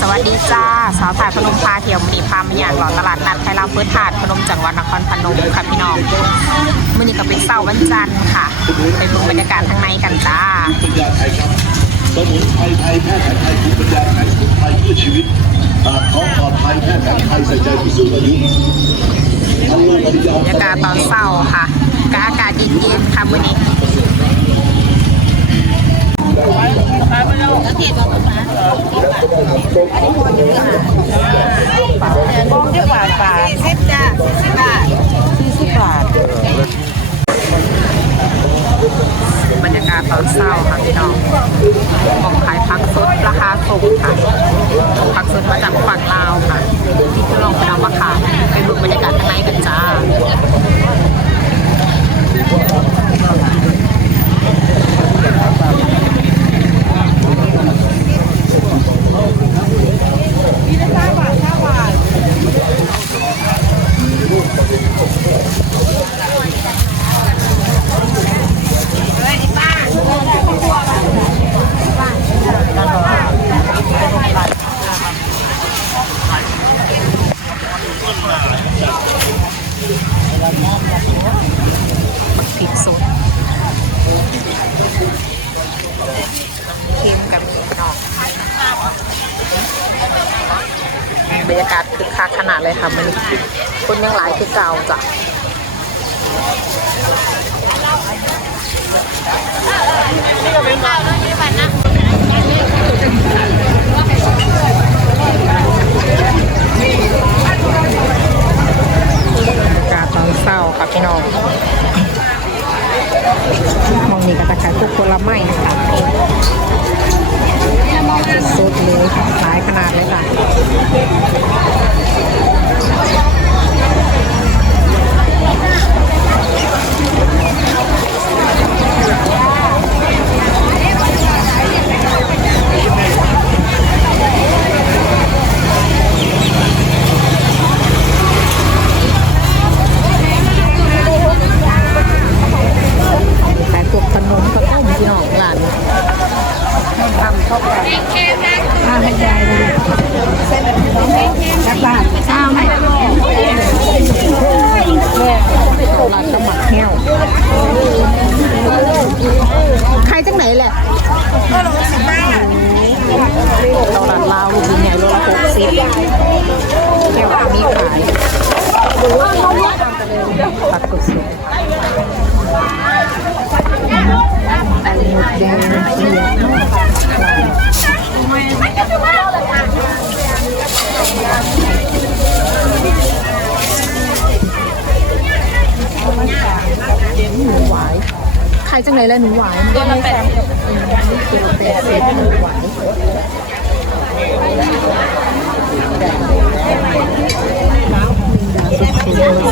สวัสดีจ้า สาวถ่ายพนมพาเที่ยวมอนีพามาอย่างหล่อตลาดนัดไทยลาวพื้นถาดพนมจังหวัดนครพนมค่ะพี่น้องมื่อนี้ก็เป็นเสาร์วันจันทร์ค่ะ ไปดูบรรยากาศข้างในกันจ้าปัญญาไทยครับสมุนไพรไทยแพทย์แผนไทยภูมิปัญญาไทยสมุนไพรเพื่อชีวิตตาท้องปลอดภัยแพทย์แผนไทยใส่ใจผู้สูงอายุบรรยากาศตอนเช้าค่ะกอากาศเย็นๆค่ะมื่อนี้ มองเยอะกว่าป่าสิบจ้าสิบบาทสี่สิบบาท บรรยากาศตอนเช้าค่ะพี่น้องมองขายผักสดราคาสูงค่ะผักสดมาจากฝั่งลาวค่ะที่ลองไปเอามาขายไปดูบรรยากาศข้างในกันจ้า ผิดสูตรเค็มกับมีนอกบรรยากาศคึกคักขนาดเลยค่ะมัน คือเก่าจ้ะกาศตอนเศร้าค่ะพี่น้องมองนี่ก็จะขายพวกผลไม้นะคะสุดเลยหลายขนาดเลยค่ะ ขายพวกขนมข้าวต้มพี่น้องร้าน ทำข้าวต้มห้าให้ยายเลยสักบาทเช้าไหมร้านสมัครแห้วใครจังไหนแหละตลาดลาวลูกใหญ่โลละหกสิบแก้วก็มีขายปักกุศล หนูหวายใครจังไหนแหละหนูหวายตัวละแปดตัวละแปดหนูหวาย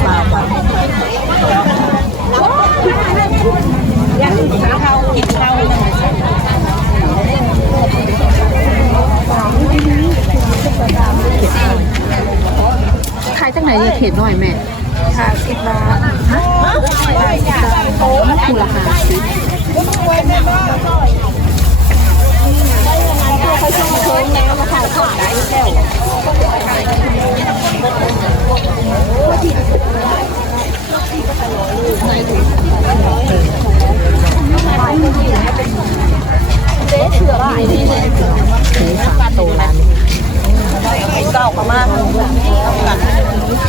สาวา เขากินข้าวเลยขายจังไหนเนี่ยเขตหน่อยแม่ค่ะสิบบาทคูละห้าสิบเขาชอบโค้งแนวมาขายขายแก้ว ถือสามตัวร้านนี้เก้ามาณ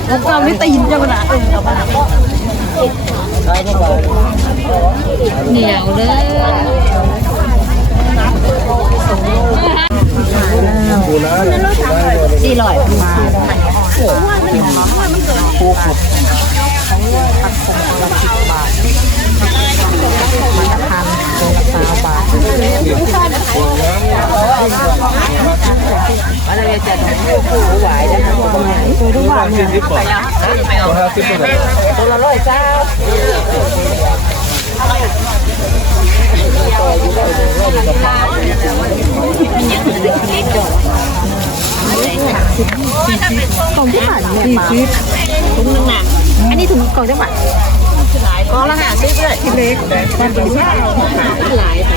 แล้วเก้าไม่ตีนยังนะเออเอามาเหนียวเลยสี่ร้อยมาปูผัดผัดผงตัวละสิบบาทมาตรฐานตัวละสามบาท อะไรจะผู้หวายนะคะตัวทุกวันเนี่ยตัวละร้อยเจ้าของที่บาทเนี่ยบาทถุงหนึงน่ะอันนี้ถุงของจังหวัดก็ละห้าสิบเลยเล็กวันเป็นเช้าหลายไป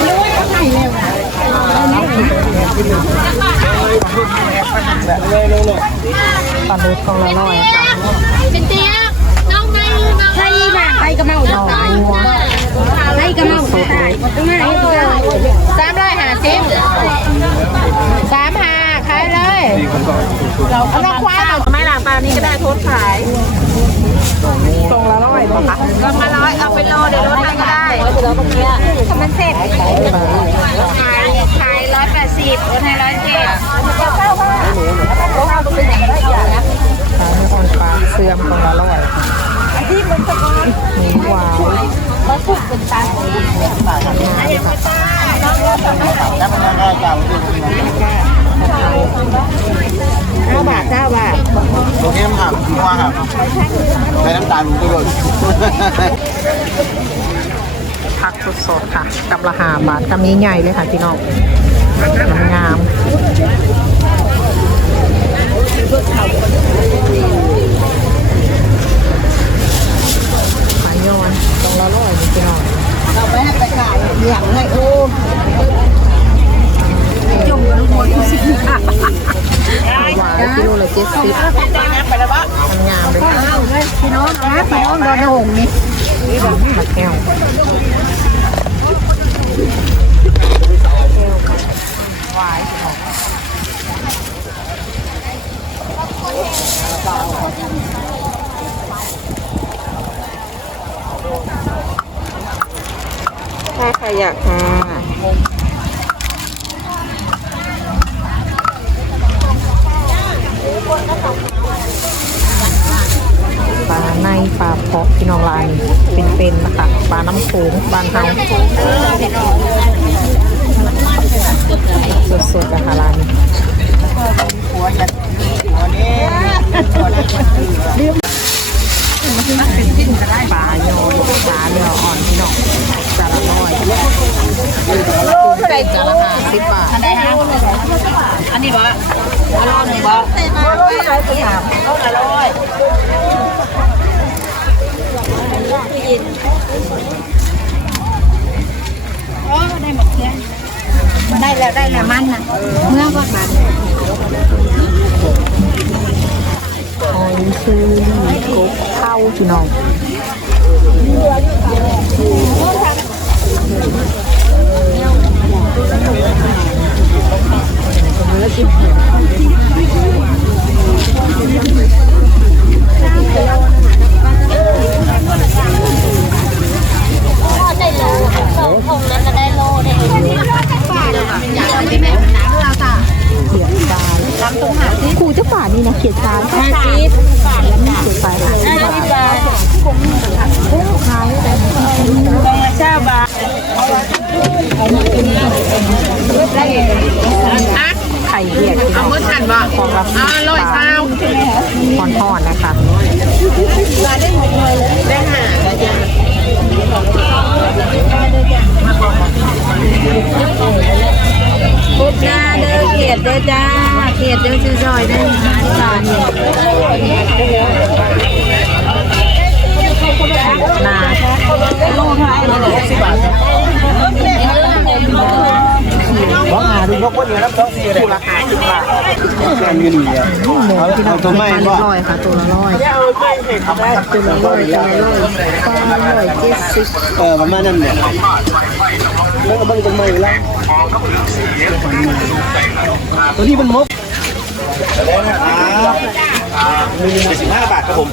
ปลาดุกองละร้อยเป็นเตี้ยน้องไม่น้องไทยค่ะไทยกระเมาน้องงัวไทยกระเมาตายสามร้อยห้าสิบสามห้าขายเลย เราเอาน้องควายเอาไม่หลังปลานี้ก็ได้ทดขายตรงละร้อยป่ะคะตรงละร้อยเอาไปโลเดี๋ยวลดให้ก็ได้ทำมันเสร็จขาย ขายร้อยแปดสิบลดให้ร้อยเจ็ดปลาเนื้ออ่อนปลาเสื่อมตรงละร้อยหมูหวานห้าบาทเก้าบาทตรงนี้มันหักนัวครับใช้น้ำตาลมันก็หล่นผักสดๆค่ะกับละหาบาทกำนี้ใหญ่เลยค่ะพี่น้องมัน งามปลาโยนตรงละร้อยนี่พี่น้องเราไปให้ไปขายอย่างให้โอ้หวานกิโลละเจ็ดสิบงามเลยพี่น้องนะพี่น้องโดนหงนี่มะแก้วหวายพี่น้อง ถ้าใครอยากค่ะปลาในปลาเพาะพี่น้องลายเป็นๆนะคะปลาน้ำโขงบาเฮา สดๆนะคะร้านนี้ปลาโยนปลาเนื้ออ่อนพี่น้องจานละร้อยเท่าไหร่จานละห้าสิบบาทได้ฮะอันนี้บ่อร่อยหนึ่งบ่อร่อยเท่าไหร่ไปถามเท่าไหร่ร้อย ได้แล้วได้แล้วมันนะเมื่อก่อนมันหอยซื้อกบเข้าพี่น้องเขียดตา ครูเจ้าป่านี่นะเขียดตาห้าสิบเขียดตาห้าสิบบาทห้าสิบบาทขายได้เจ้าบาทไข่เหียดเอาเมื่อทันบ่ของละสิบบาททอนๆนะคะ พุทธาเด้อเกียดเด้อจ้าเกียดเด้อชื่อซอยเด้อจ้าเนี่ย นา เพราะหาดูพวกค นเดียวน้ำต้องสี่เลยราคาสิบบาทแกนอยู่นี่อะหมูที่เราตัวไม่ก็ร้อยค่ะตัวละร้อยตัวละร้อยตัวละร้อยปลาร้อยเจ็ดสิบเออประมาณนั้นเนี่ยแล้วก็เบิ้งต้นไม้แล้วตัวนี้มันมกมีสิบห้าบาทครับผม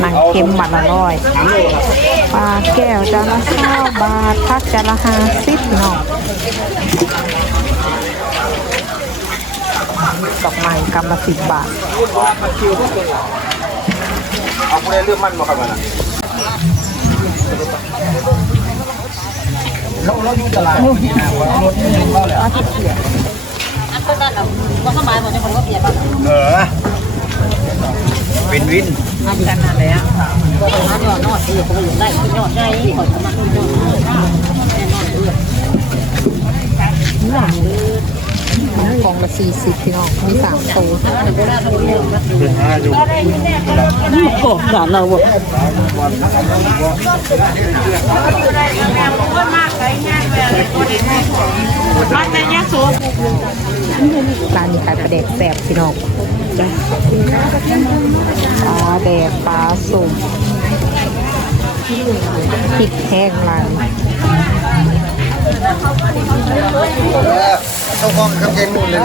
หนังเค็มบาทละร้อยปลาแก้วจานละห้าบาทพักจานละห้าสิบเนาะ ดอกไม้กำละสิบบาทเอาผู้ใดเลือกมันมาครับมันเราเราอยู่ตลาดรถนี่เข้าแล้วอันต้นนั้นอะก็สบายหมดในคนก็เปลี่ยนบ้างเออเป็นวินทำกันนั่นแหละก็ต้องหายอดนอดที่เขาอยู่ได้ยอดได้ที่คนสมัครยอดแน่นอนเอื้อ กล่องละสี่สิบพี่น้องมีสามตัวขอบด่านเราบ่ร้านนี้ขายปลาแดกแสบพี่น้องปลาแดกปลาสุ่มพริกแห้งร้าน เข้ากล้องครับเกมหมดเลย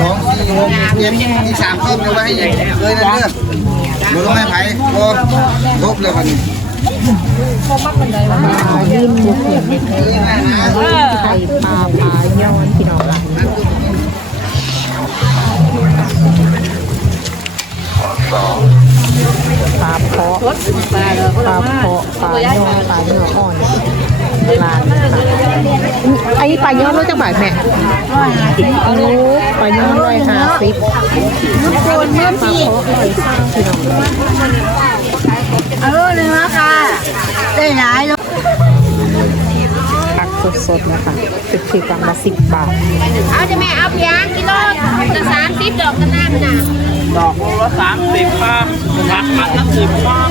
สองสี่หกเกมอีกสามครอบจะไว้ให้เลยนะเด้อดูต้องให้ไผ่พอทบเลยวันนี้พอมักเปลายื่นบุกเนี่ยไข่ปลาปลาย้อนพี่น้องร้านนี้ปลาเพาะปลาเพาะปลาย้อนปลาเนื้ออ่อน ร้านค่ะไอ้ปลาย้อนรู้จักบาทแม่โอ้ปลาย้อนร้อยห้าสิบปลาเพาะร้อยสามพี่น้องเออเลยนะค่ะได้หลายแล้วผักสดๆนะคะสิบสี่กรัมละสิบบาท เอาจะแม่เอาเพียงกิโลจะสามสิบดอกกันหน้ามันนะดอกละสามสิบครับผักมัดละสิบครับ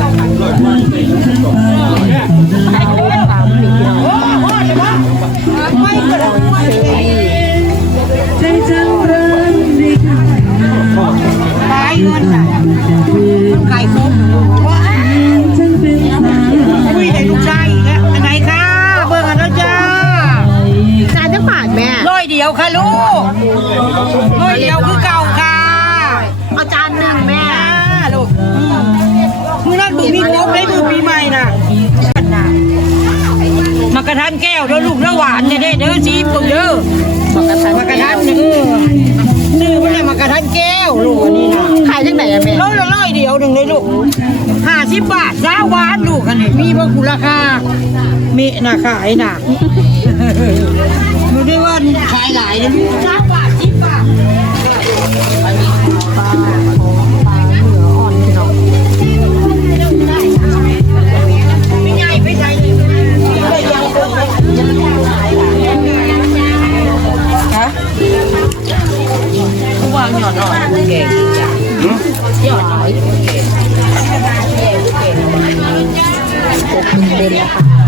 ป เด้อหวานเนี่ยเด้อเด้อซีมเด้อบอกกระชันมากระทันเนี่ยเออซื้อมาเลยมากระทันแก้วลูกอันนี้นะขายจากไหนอะแม่ร้อยละร้อยเดียวหนึ่งเลยลูกห้าสิบบาทสาวบาทลูกอันนี้มีบ่คุณราคามีน่ะขายน่ะไม่ได้ว่าขายหลายนะลูกสามบาท หยอดหน่อยเก่งจ้ะพวกมินเบนแล้วค่ะ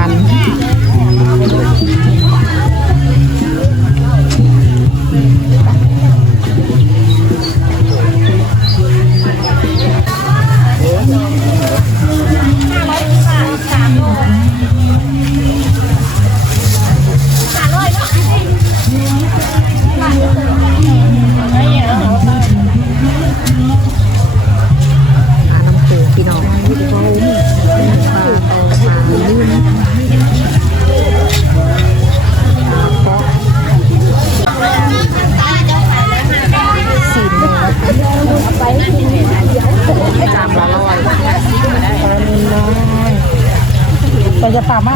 าวัน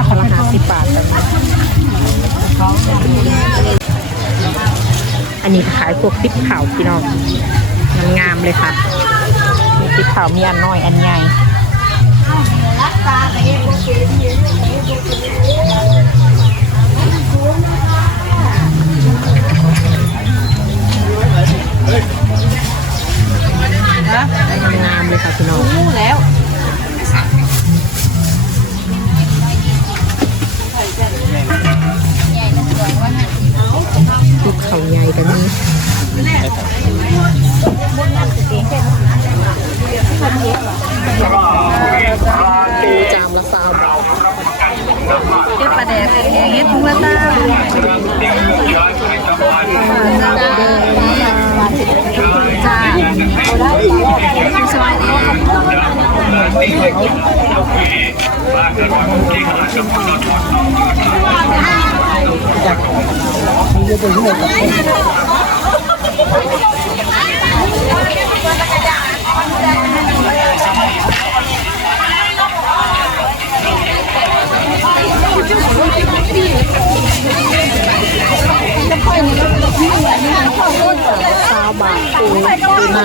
คนละห้าสิบบาทอันนี้ขายพวกติ๊บเผาพี่น้องงามเลยค่ะ มีติ๊บเผามีอันน้อยอันใหญ่งามเลยค่ะพี่น้องแล้ว พริกเขาใหญ่กันนี้จามละสาวบเก็บปลาแดกเฮ็ดทุกละตาจ้าสวัสดี สาวบาทปูปูนา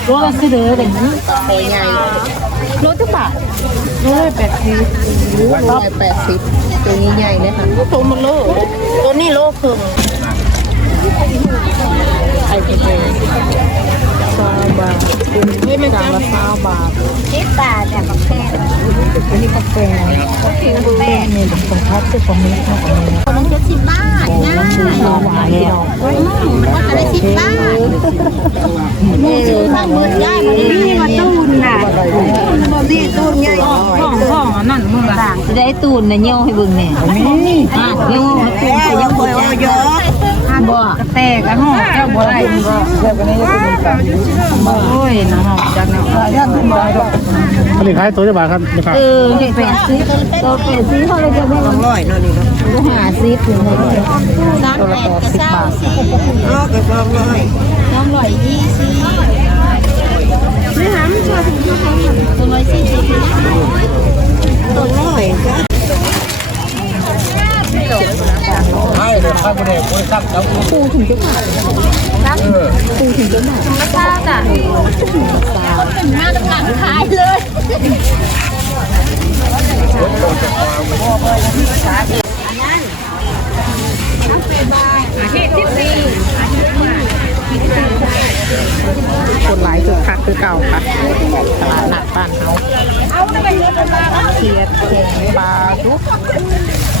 ตัวละสิเด้อเด็กนะตัวใหญ่รถทุกบาทร้อยแปดสิบร้อยแปดสิบตัวนี้ใหญ่เลยค่ะตัวมันโลตัวนี้โลครึ่ง ไข่เป็ดสาวบาทปูจามละสาวบาทสิบบาทเนี่ยกับแค่อันนี้กาแฟแป้งเนี่ยแบบของทับเจ้าของนี้เขาของนี้มันจะสิบบาทง่ายสาวหวานเนี่ยมันก็จะได้สิบบาทนี่คือข้างบนได้มันนี่มาตูนน่ะนี่ตูนใหญ่ห้องห้องอันนั้นมึงละจะได้ตูนนะเงี้ยวให้เบิ่งเนี่ยนี่อะเงี้ยวตูนก็ยังบ่เยอะ บ่กระแตกันห้องเจ้าบ่ได้บ่เจ้ากันนี่จะเป็นกันโอ้ยนะห้องจักนะย่านบ่ได้ดอกอันนี้ขายตัวจะบาทครับนี่ครับเออแปดสิบตัวแปดสิบเขาเลยจะไม่ต้องร้อยเนาะนี่เนาะตัวหาสิบถึงเลยน้ำแปดกระเซ้าสิอ๋อกระเซ้าร้อยน้ำร้อยยี่สิบนี่หาไม่ชอบตัวร้อยสี่สิบตัวร้อย ใช่เดี๋ยวข้าว จับแล้วปูถึงจะขาดปูถึงจะขาดกระเซ้าจ้ะมาตลาดขายเลยคนหลายจุดคักคือเก่าค่ะตลาดหนัดบ้านเฮาเขียดแกงปลาดุก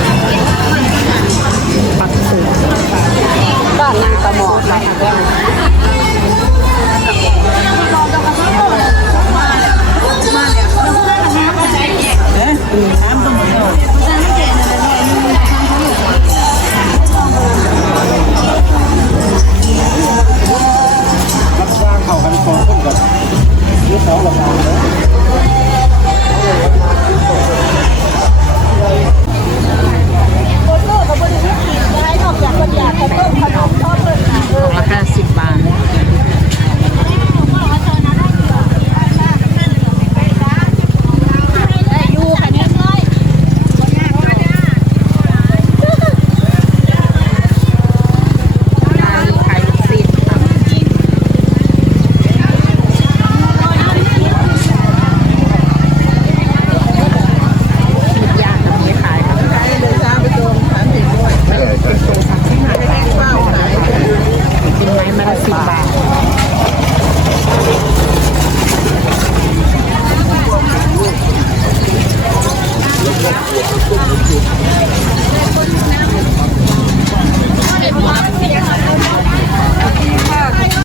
บ้านนางตะหมอกค่ะ